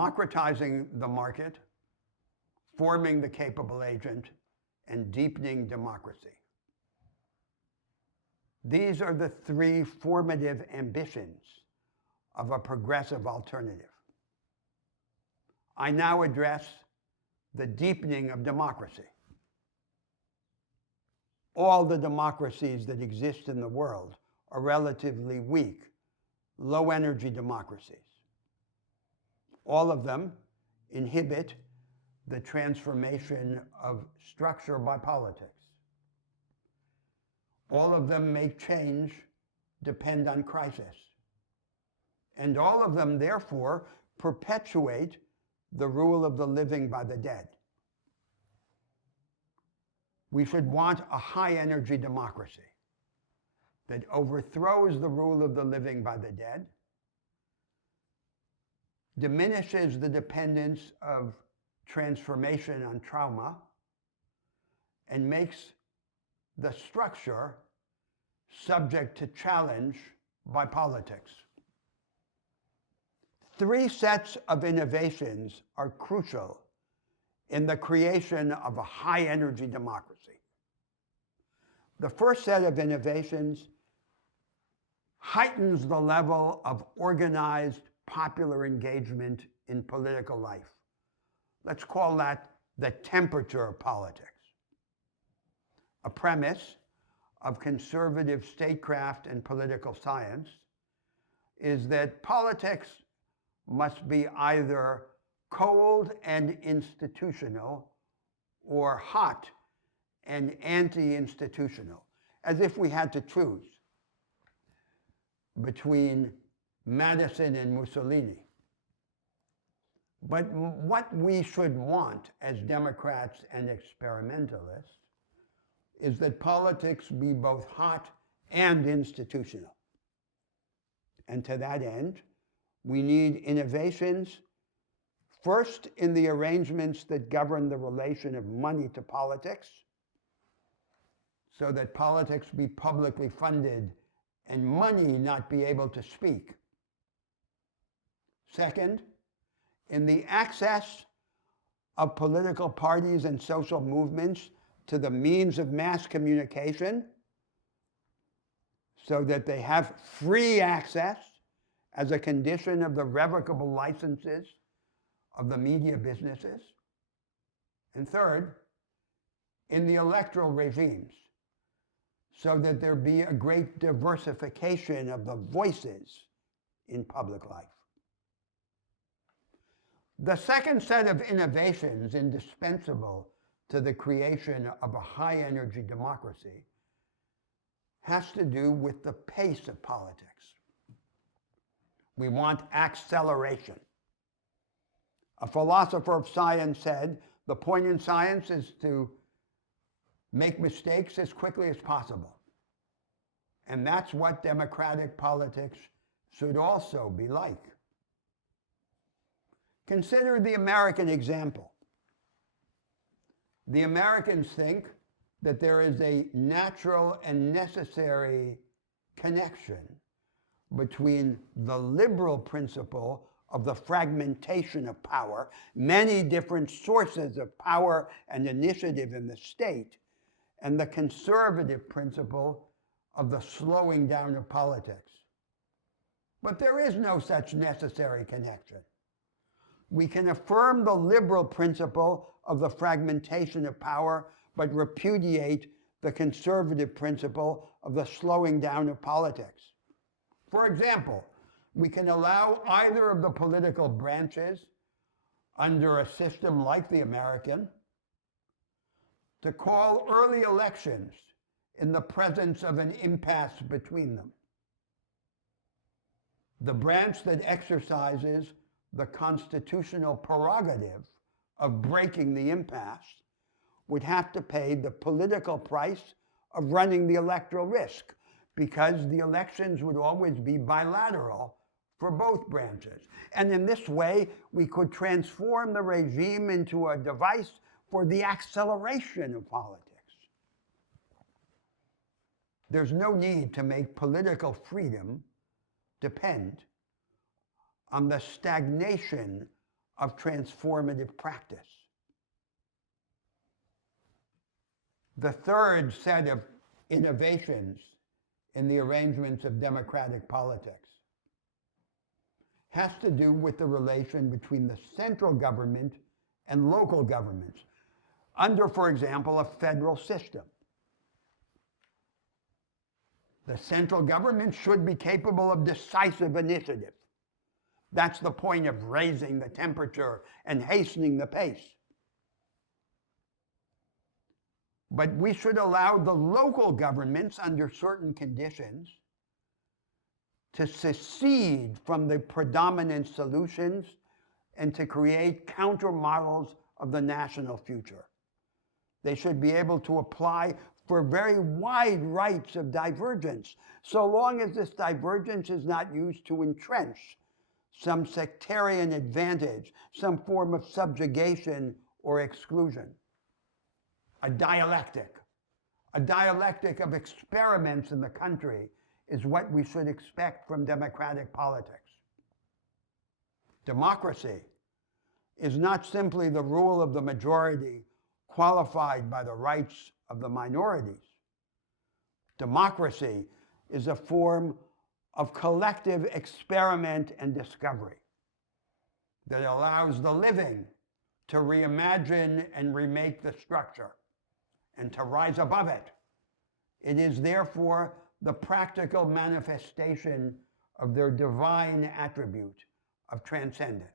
democratizing the market, forming the capable agent, and deepening democracy. These are the three formative ambitions of a progressive alternative. I now address the deepening of democracy. All the democracies that exist in the world are relatively weak, low-energy democracies. All of them inhibit the transformation of structure by politics. All of them make change depend on crisis. And all of them, therefore, perpetuate the rule of the living by the dead. We should want a high-energy democracy that overthrows the rule of the living by the dead, diminishes the dependence of transformation on trauma, and makes the structure subject to challenge by politics. Three sets of innovations are crucial in the creation of a high-energy democracy. The first set of innovations heightens the level of organized popular engagement in political life. Let's call that the temperature of politics. A premise of conservative statecraft and political science is that politics must be either cold and institutional or hot and anti-institutional, as if we had to choose between Madison and Mussolini. But what we should want as Democrats and experimentalists is that politics be both hot and institutional. And to that end, we need innovations, first in the arrangements that govern the relation of money to politics, so that politics be publicly funded and money not be able to speak. Second, in the access of political parties and social movements to the means of mass communication, so that they have free access as a condition of the revocable licenses of the media businesses. And third, in the electoral regimes, so that there be a great diversification of the voices in public life. The second set of innovations indispensable to the creation of a high-energy democracy has to do with the pace of politics. We want acceleration. A philosopher of science said, the point in science is to make mistakes as quickly as possible. And that's what democratic politics should also be like. Consider the American example. The Americans think that there is a natural and necessary connection between the liberal principle of the fragmentation of power, many different sources of power and initiative in the state, and the conservative principle of the slowing down of politics. But there is no such necessary connection. We can affirm the liberal principle of the fragmentation of power, but repudiate the conservative principle of the slowing down of politics. For example, we can allow either of the political branches under a system like the American to call early elections in the presence of an impasse between them. The branch that exercises the constitutional prerogative of breaking the impasse would have to pay the political price of running the electoral risk, because the elections would always be bilateral for both branches. And in this way, we could transform the regime into a device for the acceleration of politics. There's no need to make political freedom depend on the stagnation of transformative practice. The third set of innovations in the arrangements of democratic politics has to do with the relation between the central government and local governments under, for example, a federal system. The central government should be capable of decisive initiative. That's the point of raising the temperature and hastening the pace. But we should allow the local governments, under certain conditions, to secede from the predominant solutions and to create counter models of the national future. They should be able to apply for very wide rights of divergence, so long as this divergence is not used to entrench some sectarian advantage, some form of subjugation or exclusion. A dialectic of experiments in the country is what we should expect from democratic politics. Democracy is not simply the rule of the majority qualified by the rights of the minorities. Democracy is a form of collective experiment and discovery that allows the living to reimagine and remake the structure and to rise above it. It is therefore the practical manifestation of their divine attribute of transcendence.